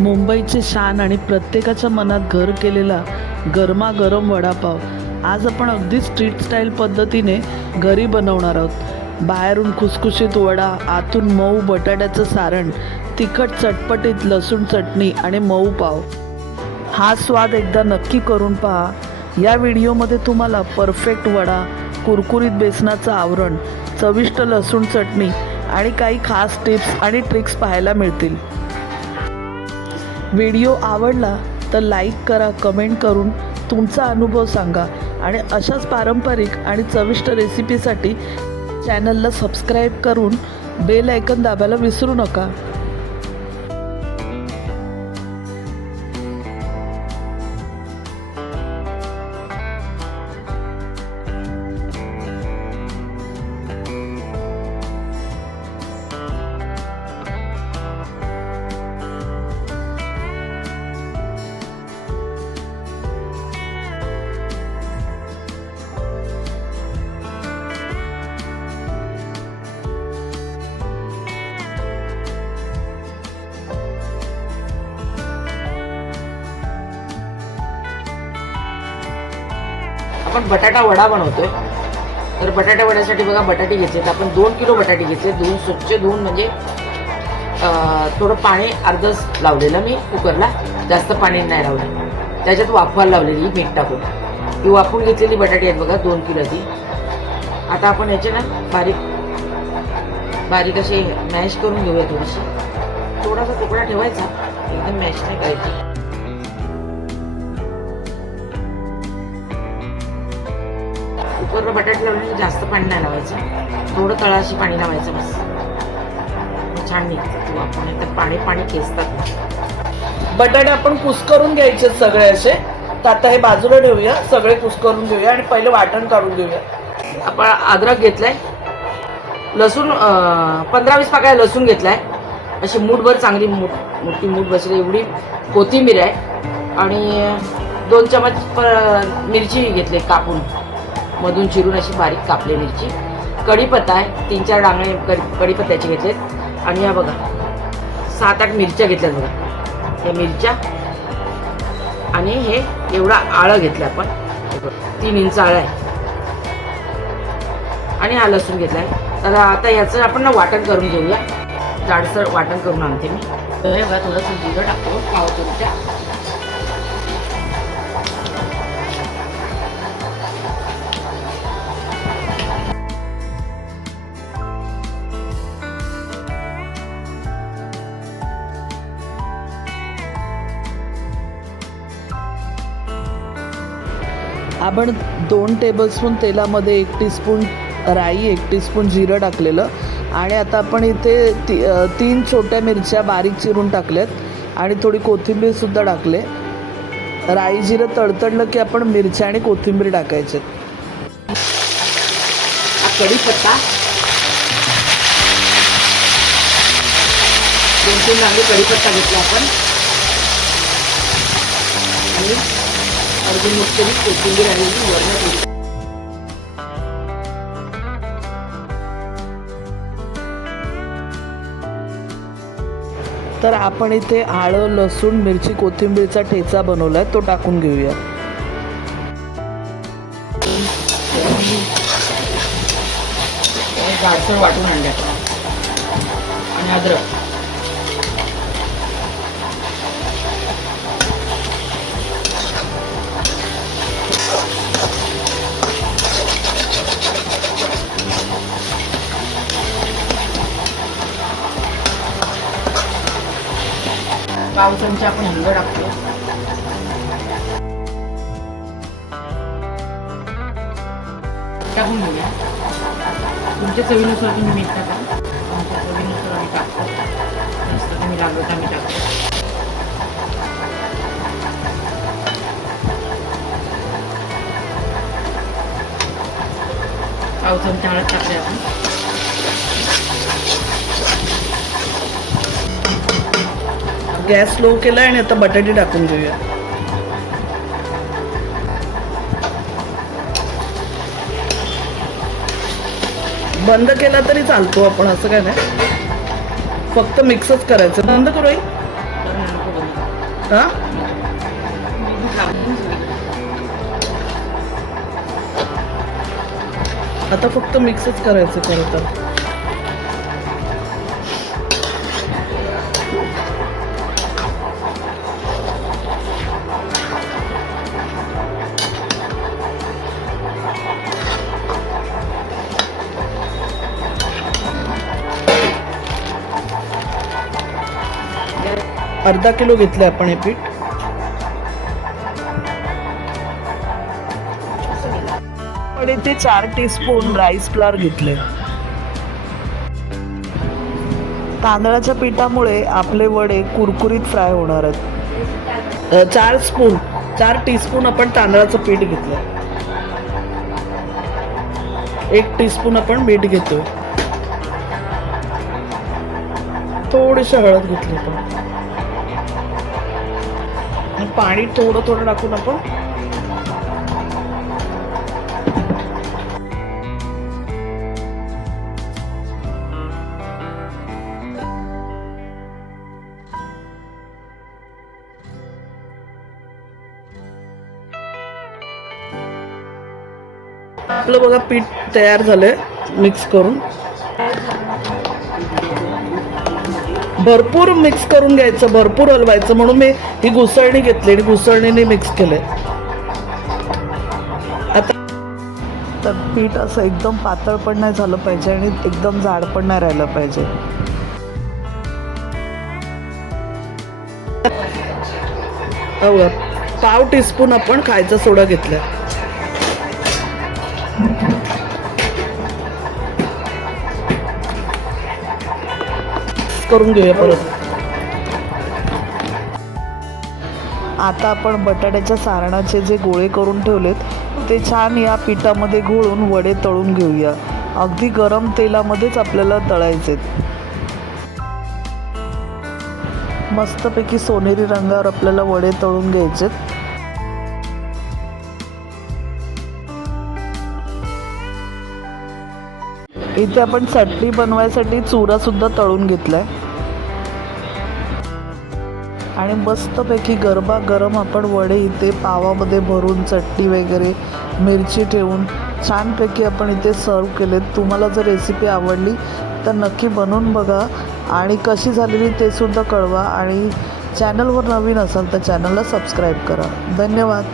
मुंबईची शान आणि प्रत्येकाच्या मनात घर केलेला गरमागरम वडापाव आज आपण अगदी स्ट्रीट स्टाईल पद्धतीने घरी बनवणार आहोत. बाहेरून खुसखुशीत वडा, आतून मऊ बटाट्याचं सारण, तिखट चटपटीत लसूण चटणी आणि मऊ पाव. हा स्वाद एकदा नक्की करून पहा. या व्हिडिओमध्ये तुम्हाला परफेक्ट वडा, कुरकुरीत बेसनाचं आवरण, चविष्ट लसूण चटणी आणि काही खास टिप्स आणि ट्रिक्स पाहायला मिळतील. व्हिडिओ आवडला तर लाईक करा, कमेंट करून तुमचा अनुभव सांगा आणि अशाच पारंपरिक आणि चविष्ट रेसिपीसाठी चॅनलला सबस्क्राईब करून बेल आयकॉन दाबायला विसरू नका. आपण बटाटा वडा बनवतोय. तर बटाटा वड्यासाठी बघा बटाटे घ्यायचे. आपण 2 किलो बटाटे घ्यायचे. धुवून स्वच्छ धुवून म्हणजे थोडं पाणी अर्धच लावलेलं मी कुकरला, जास्त पाणी नाही लावलं. त्याच्यात वाफवायला लावलेली मीठ टाकून ही वाफवून घेतलेली बटाटे आहेत बघा 2 किलो ती. आता आपण याचे ना बारीक बारीक असे मॅश करून घेऊया. थोडासा तुकडा ठेवायचा, एकदम मॅश नाही करायची. कुकरला बटाटे लावल्याने जास्त पाणी नाही लावायचं, थोडं तळाशी पाणी लावायचं बस. छान निघतं. आपण एकदा पाणी खेचतात. बटाटे आपण कुस्करून घ्यायचे सगळे असे. तर आता हे बाजूला ठेवूया, सगळे कुस्करून घेऊया आणि पहिलं वाटण काढून घेऊया. आपण अद्रक घेतलाय, लसूण 15-20 पाकळ्या लसूण घेतलाय. अशी मूठभर चांगली मोठी मूठ बसली एवढी कोथिंबीर आहे आणि 2 चमच मिरची घेतली कापून, मधून चिरून अशी बारीक कापली मिरची. कढीपत्ता आहे, 3-4 डांगळे कढीपत्त्याचे घेतलेत आणि या बघा 7-8 मिरच्या घेतल्यात बघा. या मिरच्या आणि हे एवढा आळं घेतलं आपण, 3 इंच आळं आहे आणि हा लसूण घेतलाय. तर आता याचं आपण ना वाटण करून घेऊया. जाडसर वाटण करून आणते मी. तर हे बघा थोडंसं जिरं टाकतो पाव चमचा. आपण 2 टेबलस्पून तेलामध्ये 1 टीस्पून राई, 1 टीस्पून जिरं टाकलेलं आणि आता आपण इथे 3 छोट्या मिरच्या बारीक चिरून टाकल्यात आणि थोडी कोथिंबीर सुद्धा टाकले. राई जिरं तडतडलं की आपण मिरच्या आणि कोथिंबीर टाकायचे. कढीपत्ता 2-3 डांगे कढीपत्ता घेतला आपण आणि अर्धी मुठभर कोथिंबीर आलेली वरण ठेवली. तर आपण इथे आलं, लसूण, मिरची, कोथिंबीरचा ठेचा बनवलाय, तो टाकून घेऊया. जाडसर वाटून आणल्या आणि अद्रक पाव चमचा आपण हिंग टाकतो. टाकून घेऊया. तुमच्या चवीनुसार तुम्ही मीठ टाका. आमच्या चवीनुसार आम्ही टाकतो. जास्त तुम्ही लागत आम्ही टाकतो. पाव चमचा हळद टाकले आपण. गॅस स्लो केला आणि आता बटाटे टाकून घेऊया. बंद केला तरी चालतो आपण, असं काय नाही, फक्त मिक्सच करायचं. बंद करू आई. हा आता फक्त मिक्सच करायचं खरं तर. अर्धा किलो घेतलंय आपण हे पीठ. पण इथे 4 टीस्पून राईस फ्लोअर घेतले. तांदळाच्या पिठामुळे आपले वडे कुरकुरीत फ्राय होणार आहेत. 4 टीस्पून आपण तांदळाचं पीठ घेतलं. 1 टीस्पून आपण मीठ घेतोय. थोडीशी हळद घेतली आपण. पाणी थोडं थोडं टाकून आपण आपलं बघा पीठ तयार झालंय मिक्स करून. भरपूर मिक्स करून घ्यायचं, भरपूर हलवायचं. म्हणून मी ही घुसळणी घेतली आणि घुसळणीने मिक्स केलंय. आता तर पीठ असं एकदम पातळ पण नाही झालं पाहिजे आणि एकदम जाड पण नाही राहिलं पाहिजे. पाव टीस्पून आपण खायचा सोडा घेतलाय. करून घेऊया परत. आता आपण बटाट्याच्या सारणाचे जे गोळे करून ठेवलेत ते छान या पिठामध्ये घोळून वडे तळून घेऊया. अगदी गरम तेलामध्येच आपल्याला तळायचे. मस्तपैकी सोनेरी रंगावर आपल्याला वडे तळून घ्यायचे. इथे आपण चटणी बनवायसाठी चुरा सुद्धा तळून घेतलाय आणि मस्तपैकी गरमागरम आपण वडे इथे पावामध्ये भरून चटणी वगैरे मिरची ठेवून छानपैकी आपण इथे सर्व केलेत. तुम्हाला जर रेसिपी आवडली तर नक्की बनवून बघा आणि कशी झालेली ते सुद्धा कळवा. आणि चॅनलवर नवीन असाल तर चॅनलला सबस्क्राईब करा. धन्यवाद.